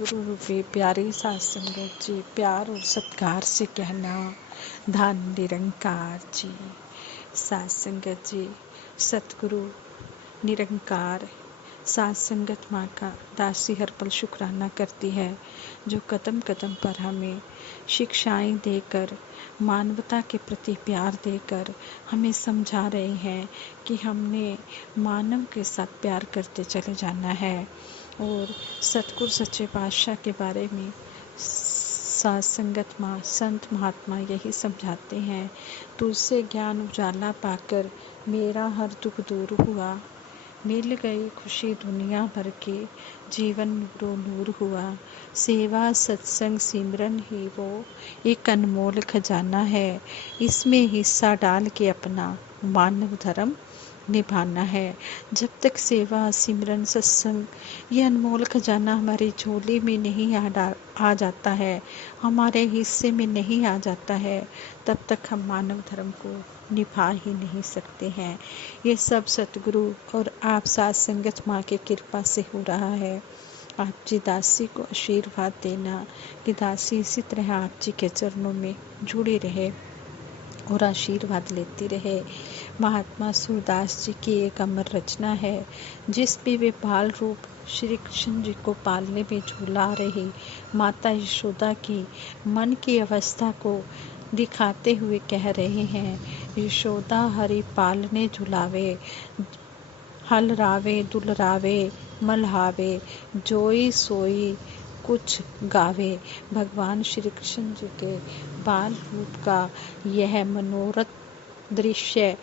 सतगुरु रूपी प्यारी साध संगत जी, प्यार और सत्कार से कहना धन निरंकार जी। साध संगत जी, सतगुरु निरंकार साध संगत माँ का दासी हर पल शुक्राना करती है, जो कदम कदम पर हमें शिक्षाएं देकर, मानवता के प्रति प्यार देकर हमें समझा रहे हैं कि हमने मानव के साथ प्यार करते चले जाना है। और सतगुरु सच्चे पातशाह के बारे में साध संगत माँ, संत महात्मा यही समझाते हैं, तुझसे ज्ञान उजाला पाकर मेरा हर दुख दूर हुआ, मिल गई खुशी दुनिया भर के, जीवन नूरो नूर हुआ। सेवा सत्संग सिमरन ही वो एक अनमोल खजाना है, इसमें हिस्सा डाल के अपना मानव धर्म निभाना है। जब तक सेवा सिमरन सत्संग ये अनमोल खजाना हमारी झोली में नहीं आ जाता है, हमारे हिस्से में नहीं आ जाता है, तब तक हम मानव धर्म को निभा ही नहीं सकते हैं। ये सब सतगुरु और आप साध संगत माँ की कृपा से हो रहा है। आप जी दासी को आशीर्वाद देना कि दासी इसी तरह आप जी के चरणों में जुड़ी रहे और आशीर्वाद लेती रहे। महात्मा सूरदास जी की एक अमर रचना है, जिसमें वे बाल रूप श्री कृष्ण जी को पालने में झूला रही माता यशोदा की मन की अवस्था को दिखाते हुए कह रहे हैं, यशोदा हरि पालने झुलावे, हल रावे दुलरावे मल्हावे, जोई सोई कुछ गावे। भगवान श्री कृष्ण जी के बाल रूप का यह मनोरथ दृश्य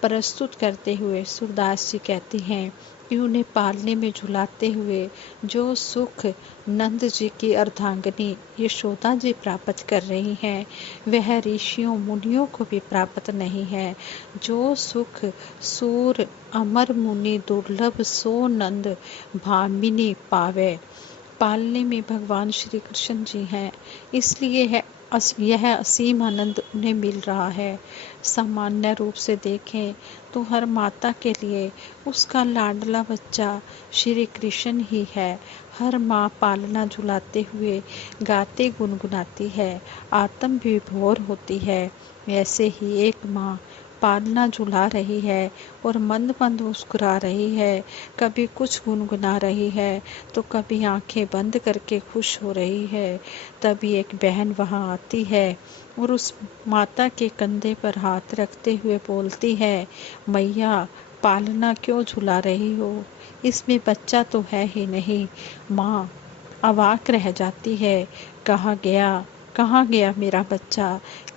प्रस्तुत करते हुए सूरदास जी कहते हैं कि उन्हें पालने में झुलाते हुए जो सुख नंद जी की अर्धांगिनी यशोदा जी प्राप्त कर रही हैं, वह ऋषियों मुनियों को भी प्राप्त नहीं है। जो सुख सूर अमर मुनि दुर्लभ, सो नंद भामिनी पावे। पालने में भगवान श्री कृष्ण जी हैं, इसलिए यह असीम आनंद उन्हें मिल रहा है। सामान्य रूप से देखें तो हर माता के लिए उसका लाडला बच्चा श्री कृष्ण ही है। हर माँ पालना झुलाते हुए गाते गुनगुनाती है, आत्म विभोर होती है। ऐसे ही एक माँ पालना झुला रही है और मंद मंद मुस्कुरा रही है, कभी कुछ गुनगुना रही है तो कभी आंखें बंद करके खुश हो रही है। तभी एक बहन वहां आती है और उस माता के कंधे पर हाथ रखते हुए बोलती है, मैया पालना क्यों झुला रही हो, इसमें बच्चा तो है ही नहीं। माँ अवाक रह जाती है, कहाँ गया मेरा बच्चा,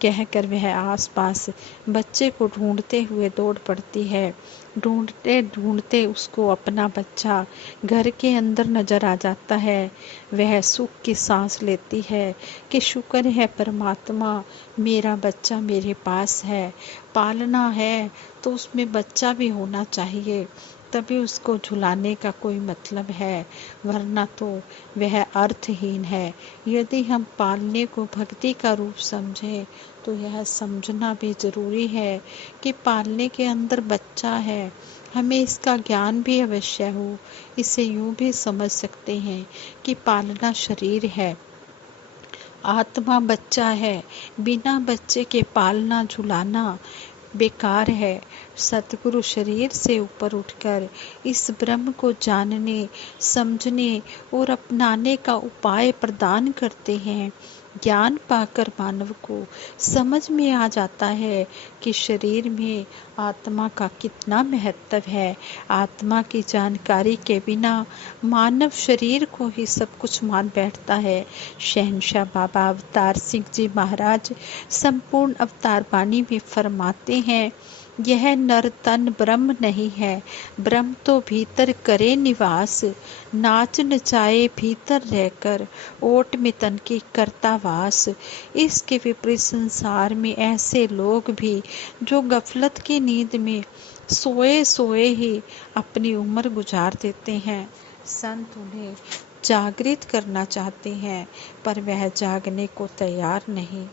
कहकर वह आसपास बच्चे को ढूंढते हुए दौड़ पड़ती है। ढूंढते ढूंढते उसको अपना बच्चा घर के अंदर नजर आ जाता है। वह सुख की सांस लेती है कि शुक्र है परमात्मा, मेरा बच्चा मेरे पास है। पालना है तो उसमें बच्चा भी होना चाहिए, तभी उसको झुलाने का कोई मतलब है, वरना तो वह अर्थहीन है। यदि हम पालने को भक्ति का रूप समझें तो यह समझना भी जरूरी है कि पालने के अंदर बच्चा है, हमें इसका ज्ञान भी अवश्य हो। इसे यूं भी समझ सकते हैं कि पालना शरीर है, आत्मा बच्चा है, बिना बच्चे के पालना झुलाना बेकार है। सतगुरु शरीर से ऊपर उठकर इस ब्रह्म को जानने, समझने और अपनाने का उपाय प्रदान करते हैं। ज्ञान पाकर मानव को समझ में आ जाता है कि शरीर में आत्मा का कितना महत्व है। आत्मा की जानकारी के बिना मानव शरीर को ही सब कुछ मान बैठता है। शहंशाह बाबा अवतार सिंह जी महाराज संपूर्ण अवतार बानी में फरमाते हैं, यह नर तन ब्रह्म नहीं है, ब्रह्म तो भीतर करे निवास, नाच नचाए भीतर रहकर, ओट में तन की करता वास। इसके विपरीत संसार में ऐसे लोग भी जो गफलत की नींद में सोए सोए ही अपनी उम्र गुजार देते हैं। संत उन्हें जागृत करना चाहते हैं, पर वह जागने को तैयार नहीं।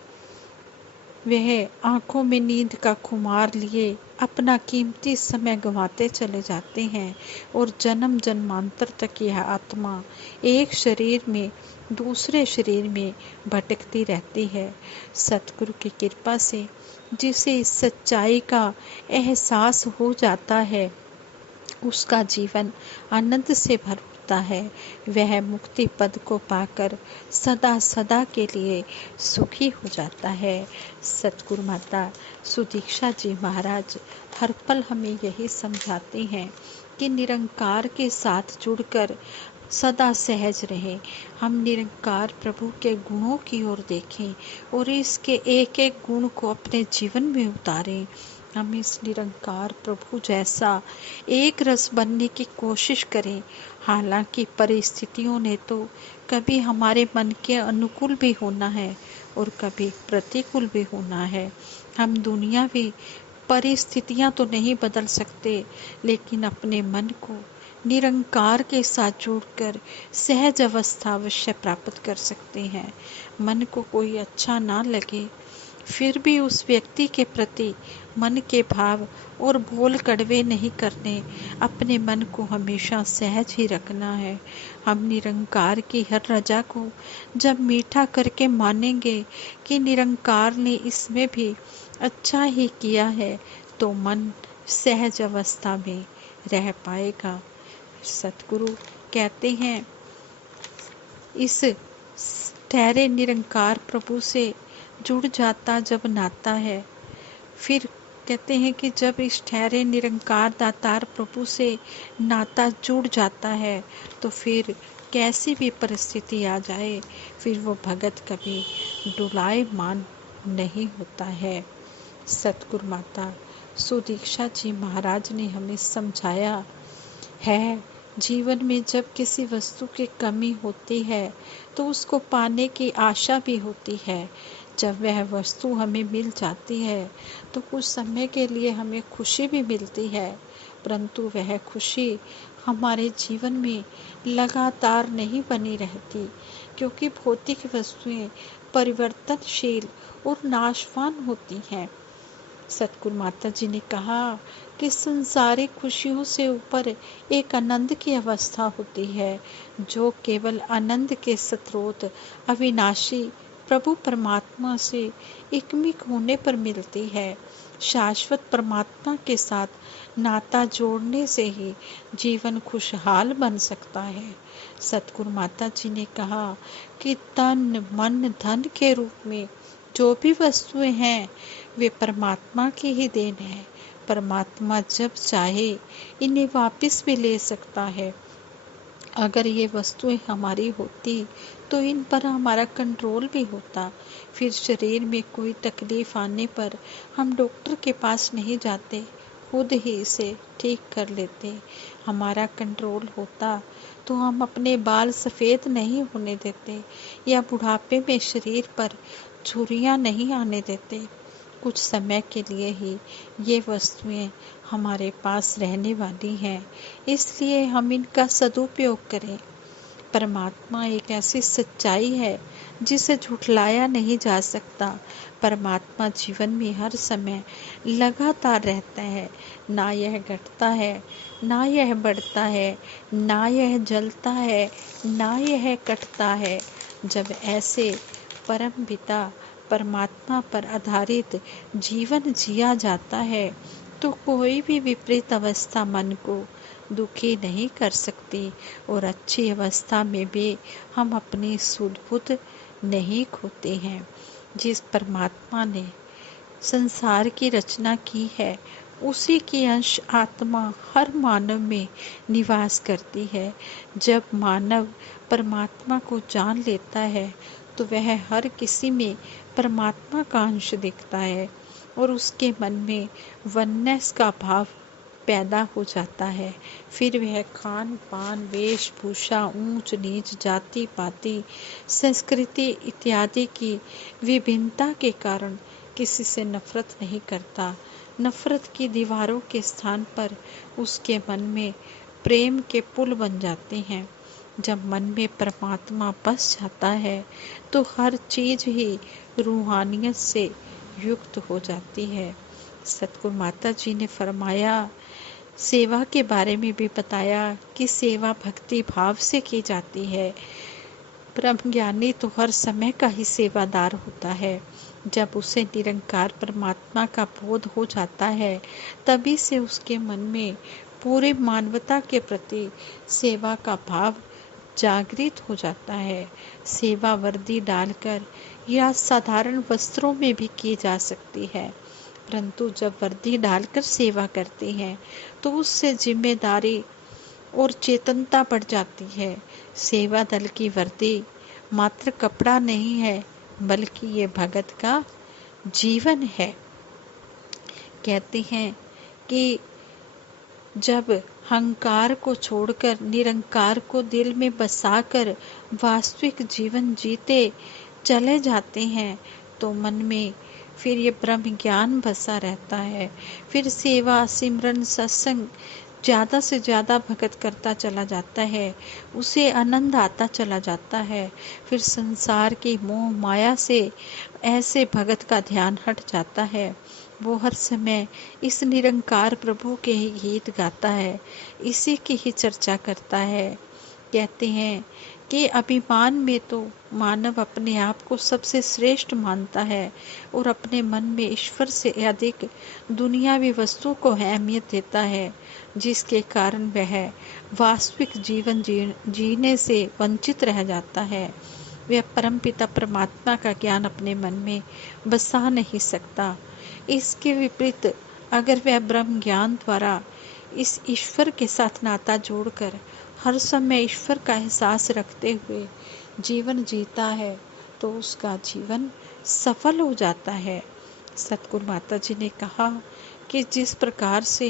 वह आंखों में नींद का खुमार लिए अपना कीमती समय गंवाते चले जाते हैं और जन्म जन्मांतर तक यह आत्मा एक शरीर में दूसरे शरीर में भटकती रहती है। सतगुरु की कृपा से जिसे इस सच्चाई का एहसास हो जाता है, उसका जीवन आनंद से भर उठता है। वह मुक्ति पद को पाकर सदा सदा के लिए सुखी हो जाता है। सतगुरु माता सुदीक्षा जी महाराज हर पल हमें यही समझाते हैं कि निरंकार के साथ जुड़कर सदा सहज रहें। हम निरंकार प्रभु के गुणों की ओर देखें और इसके एक एक गुण को अपने जीवन में उतारें। हम इस निरंकार प्रभु जैसा एक रस बनने की कोशिश करें। हालांकि परिस्थितियों ने तो कभी हमारे मन के अनुकूल भी होना है और कभी प्रतिकूल भी होना है। हम दुनियावी परिस्थितियां तो नहीं बदल सकते, लेकिन अपने मन को निरंकार के साथ जोड़कर सहज अवस्था अवश्य प्राप्त कर सकते हैं। मन को कोई अच्छा ना लगे, फिर भी उस व्यक्ति के प्रति मन के भाव और बोल कड़वे नहीं करने, अपने मन को हमेशा सहज ही रखना है। हम निरंकार की हर रजा को जब मीठा करके मानेंगे कि निरंकार ने इसमें भी अच्छा ही किया है, तो मन सहज अवस्था में रह पाएगा। सतगुरु कहते हैं, इस ठहरे निरंकार प्रभु से जुड़ जाता जब नाता है। फिर कहते हैं कि जब इस ठहरे निरंकार दातार प्रभु से नाता जुड़ जाता है, तो फिर कैसी भी परिस्थिति आ जाए, फिर वो भगत कभी डुलायमान नहीं होता है। सतगुरु माता सुदीक्षा जी महाराज ने हमें समझाया है, जीवन में जब किसी वस्तु की कमी होती है तो उसको पाने की आशा भी होती है। जब वह वस्तु हमें मिल जाती है तो कुछ समय के लिए हमें खुशी भी मिलती है, परंतु वह खुशी हमारे जीवन में लगातार नहीं बनी रहती, क्योंकि भौतिक वस्तुएं परिवर्तनशील और नाशवान होती हैं। सतगुरु माता जी ने कहा कि संसारिक खुशियों से ऊपर एक आनंद की अवस्था होती है, जो केवल आनंद के स्रोत अविनाशी प्रभु परमात्मा से एकमिक होने पर मिलती है। शाश्वत परमात्मा के साथ नाता जोड़ने से ही जीवन खुशहाल बन सकता है। सतगुरु माता जी ने कहा कि तन मन धन के रूप में जो भी वस्तुएं हैं, वे परमात्मा की ही देन है। परमात्मा जब चाहे इन्हें वापस भी ले सकता है। अगर ये वस्तुएं हमारी होती तो इन पर हमारा कंट्रोल भी होता। फिर शरीर में कोई तकलीफ आने पर हम डॉक्टर के पास नहीं जाते, खुद ही इसे ठीक कर लेते। हमारा कंट्रोल होता तो हम अपने बाल सफ़ेद नहीं होने देते या बुढ़ापे में शरीर पर झुर्रियाँ नहीं आने देते। कुछ समय के लिए ही ये वस्तुएं हमारे पास रहने वाली हैं, इसलिए हम इनका सदुपयोग करें। परमात्मा एक ऐसी सच्चाई है जिसे झुठलाया नहीं जा सकता। परमात्मा जीवन में हर समय लगातार रहता है, ना यह घटता है, ना यह बढ़ता है, ना यह जलता है, ना यह कटता है। जब ऐसे परम पिता परमात्मा पर आधारित जीवन जिया जाता है, तो कोई भी विपरीत अवस्था मन को दुखी नहीं कर सकती और अच्छी अवस्था में भी हम अपनी सुध बुध नहीं खोते हैं। जिस परमात्मा ने संसार की रचना की है, उसी की अंश आत्मा हर मानव में निवास करती है। जब मानव परमात्मा को जान लेता है, तो वह हर किसी में परमात्मा का अंश दिखता है और उसके मन में वननेस का भाव पैदा हो जाता है। फिर वह खान पान वेशभूषा ऊंच नीच जाति पाति संस्कृति इत्यादि की विभिन्नता के कारण किसी से नफरत नहीं करता। नफरत की दीवारों के स्थान पर उसके मन में प्रेम के पुल बन जाते हैं। जब मन में परमात्मा बस जाता है, तो हर चीज ही रूहानियत से युक्त हो जाती है। सतगुरु माता जी ने फरमाया, सेवा के बारे में भी बताया कि सेवा भक्ति भाव से की जाती है। ब्रह्म ज्ञानी तो हर समय का ही सेवादार होता है। जब उसे निरंकार परमात्मा का बोध हो जाता है, तभी से उसके मन में पूरे मानवता के प्रति सेवा का भाव जागृत हो जाता है। सेवा वर्दी डालकर या साधारण वस्त्रों में भी की जा सकती है, परंतु जब वर्दी डालकर सेवा करते हैं तो उससे जिम्मेदारी और चेतनता बढ़ जाती है। सेवा दल की वर्दी मात्र कपड़ा नहीं है, बल्कि ये भगत का जीवन है। कहते हैं कि जब हंकार को छोड़कर निरंकार को दिल में बसाकर वास्तविक जीवन जीते चले जाते हैं, तो मन में फिर ये ब्रह्म ज्ञान बसा रहता है। फिर सेवा सिमरन सत्संग ज़्यादा से ज़्यादा भगत करता चला जाता है, उसे आनंद आता चला जाता है। फिर संसार की मोह माया से ऐसे भगत का ध्यान हट जाता है। वो हर समय इस निरंकार प्रभु के ही गीत गाता है, इसी की ही चर्चा करता है। कहते हैं कि अभिमान में तो मानव अपने आप को सबसे श्रेष्ठ मानता है और अपने मन में ईश्वर से अधिक दुनियावी वस्तु को अहमियत देता है, जिसके कारण वह वास्तविक जीवन जीने से वंचित रह जाता है। वह परमपिता परमात्मा का ज्ञान अपने मन में बसा नहीं सकता। इसके विपरीत अगर वह ब्रह्म ज्ञान द्वारा इस ईश्वर के साथ नाता जोड़कर हर समय ईश्वर का एहसास रखते हुए जीवन जीता है, तो उसका जीवन सफल हो जाता है। सतगुरु माता जी ने कहा कि जिस प्रकार से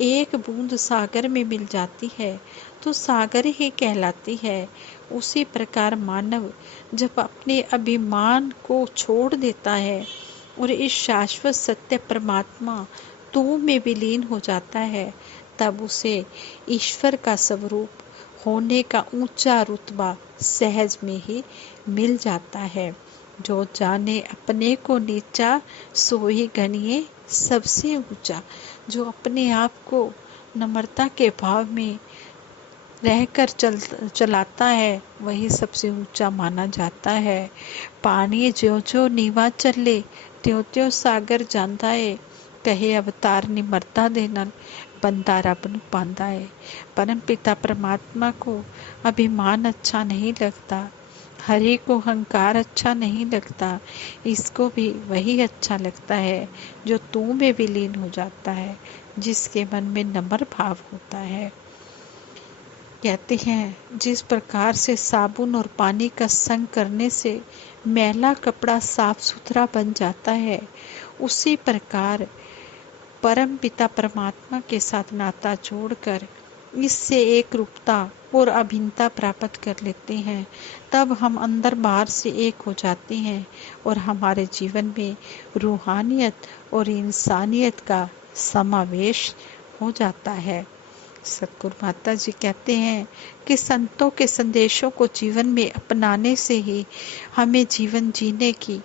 एक बूंद सागर में मिल जाती है तो सागर ही कहलाती है, उसी प्रकार मानव जब अपने अभिमान को छोड़ देता है और इस शाश्वत सत्य परमात्मा तू में विलीन हो जाता है, तब उसे ईश्वर का स्वरूप होने का ऊंचा रुतबा सहज में ही मिल जाता है। जो जाने अपने को नीचा, सोई गनिए सबसे ऊंचा। जो अपने आप को नम्रता के भाव में रहकर चलाता है, वही सबसे ऊंचा माना जाता है। पानी ज्यों ज्यों नीवा चले, त्यों त्यों सागर जांदा है। कहे अवतार निमरता दे नाल, बंदा रब नूं पांदा है। परम पिता परमात्मा को अभिमान अच्छा नहीं लगता, हरि को हंकार अच्छा नहीं लगता। इसको भी वही अच्छा लगता है जो तू में विलीन हो जाता है, जिसके मन में नम्र भाव होता है। कहते हैं जिस प्रकार से साबुन और पानी का संग करने से मैला कपड़ा साफ सुथरा बन जाता है, उसी प्रकार परम पिता परमात्मा के साथ नाता जोड़कर इससे एक रूपता और अभिन्नता प्राप्त कर लेते हैं। तब हम अंदर बाहर से एक हो जाते हैं और हमारे जीवन में रूहानियत और इंसानियत का समावेश हो जाता है। सतगुरु माता जी कहते हैं कि संतों के संदेशों को जीवन में अपनाने से ही हमें जीवन जीने की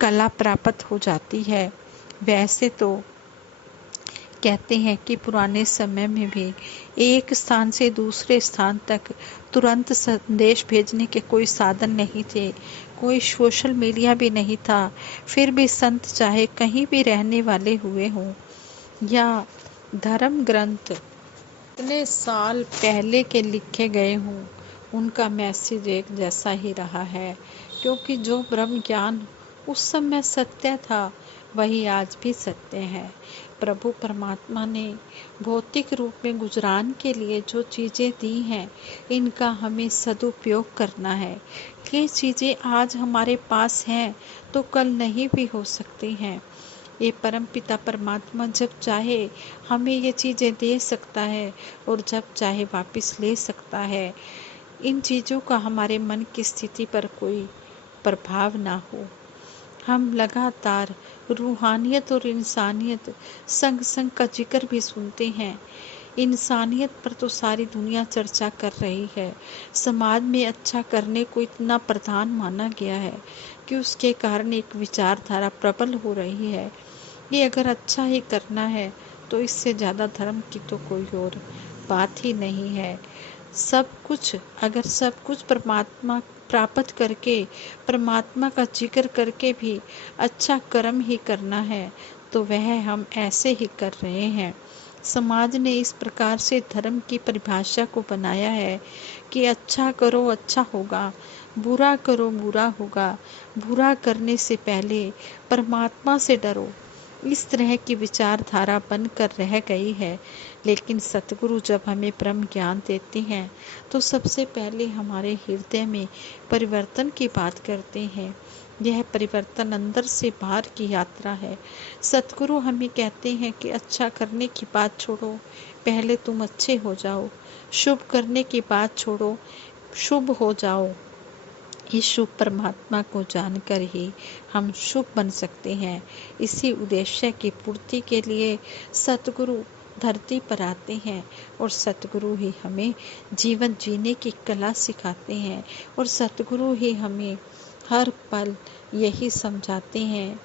कला प्राप्त हो जाती है। वैसे तो कहते हैं कि पुराने समय में भी एक स्थान से दूसरे स्थान तक तुरंत संदेश भेजने के कोई साधन नहीं थे, कोई सोशल मीडिया भी नहीं था। फिर भी संत चाहे कहीं भी रहने वाले हुए हों या धर्म ग्रंथ इतने साल पहले के लिखे गए हों, उनका मैसेज एक जैसा ही रहा है, क्योंकि जो ब्रह्म ज्ञान उस समय सत्य था वही आज भी सत्य है। प्रभु परमात्मा ने भौतिक रूप में गुजरान के लिए जो चीज़ें दी हैं, इनका हमें सदुपयोग करना है। ये चीज़ें आज हमारे पास हैं तो कल नहीं भी हो सकती हैं। ये परम पिता परमात्मा जब चाहे हमें ये चीज़ें दे सकता है और जब चाहे वापस ले सकता है। इन चीज़ों का हमारे मन की स्थिति पर कोई प्रभाव ना हो। हम लगातार रूहानियत और इंसानियत संग संग का जिक्र भी सुनते हैं। इंसानियत पर तो सारी दुनिया चर्चा कर रही है। समाज में अच्छा करने को इतना प्रधान माना गया है कि उसके कारण एक विचारधारा प्रबल हो रही है कि अगर अच्छा ही करना है तो इससे ज़्यादा धर्म की तो कोई और बात ही नहीं है। सब कुछ परमात्मा प्राप्त करके, परमात्मा का जिक्र करके भी अच्छा कर्म ही करना है तो वह हम ऐसे ही कर रहे हैं। समाज ने इस प्रकार से धर्म की परिभाषा को बनाया है कि अच्छा करो अच्छा होगा, बुरा करो बुरा होगा, बुरा करने से पहले परमात्मा से डरो। इस तरह की विचारधारा बनकर रह गई है। लेकिन सतगुरु जब हमें ब्रह्म ज्ञान देते हैं तो सबसे पहले हमारे हृदय में परिवर्तन की बात करते हैं। यह परिवर्तन अंदर से बाहर की यात्रा है। सतगुरु हमें कहते हैं कि अच्छा करने की बात छोड़ो, पहले तुम अच्छे हो जाओ। शुभ करने की बात छोड़ो, शुभ हो जाओ। इस शुभ परमात्मा को जानकर ही हम शुभ बन सकते हैं। इसी उद्देश्य की पूर्ति के लिए सतगुरु धरती पर आते हैं और सतगुरु ही हमें जीवन जीने की कला सिखाते हैं और सतगुरु ही हमें हर पल यही समझाते हैं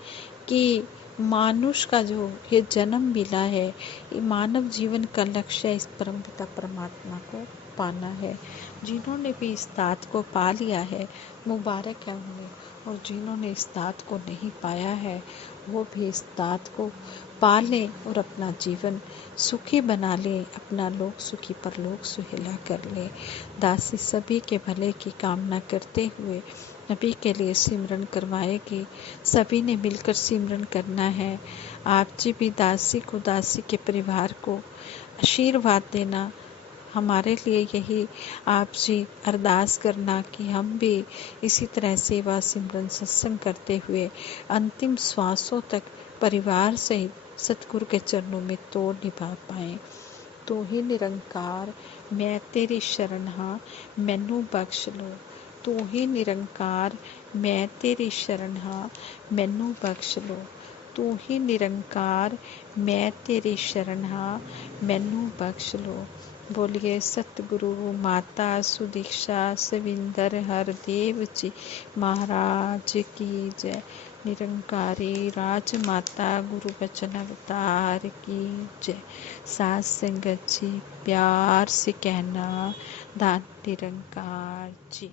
कि मानुष का जो ये जन्म मिला है, ये मानव जीवन का लक्ष्य इस परमपिता परमात्मा को पाना है। जिन्होंने भी इस दात को पा लिया है मुबारक है उन्हें, और जिन्होंने इस दात को नहीं पाया है वो भी इस दात को पा लें और अपना जीवन सुखी बना लें, अपना लोक सुखी परलोक सुहेला कर लें। दासी सभी के भले की कामना करते हुए सभी के लिए सिमरन करवाएगी। सभी ने मिलकर सिमरन करना है। आप जी भी दासी को, दासी के परिवार को आशीर्वाद देना। हमारे लिए यही आप जी अरदास करना कि हम भी इसी तरह सेवा सिमरन सत्संग करते हुए अंतिम श्वासों तक परिवार सहित सतगुरु के चरणों में तोड़ निभा पाएं। तू ही निरंकार मैं तेरी शरण हाँ, मैनू बख्श लो। तू ही निरंकार मैं तेरी शरण हाँ, मैनू बख्श लो। तू ही निरंकार मैं तेरी शरण हाँ, मैनू बख्श लो। बोलिए सतगुरु माता सुदीक्षा सविंदर हरदेव जी महाराज की जय। निरंकारी राजमाता गुरु बचन अवतार की जय। साथ संगत जी प्यार से कहना, धन निरंकार जी।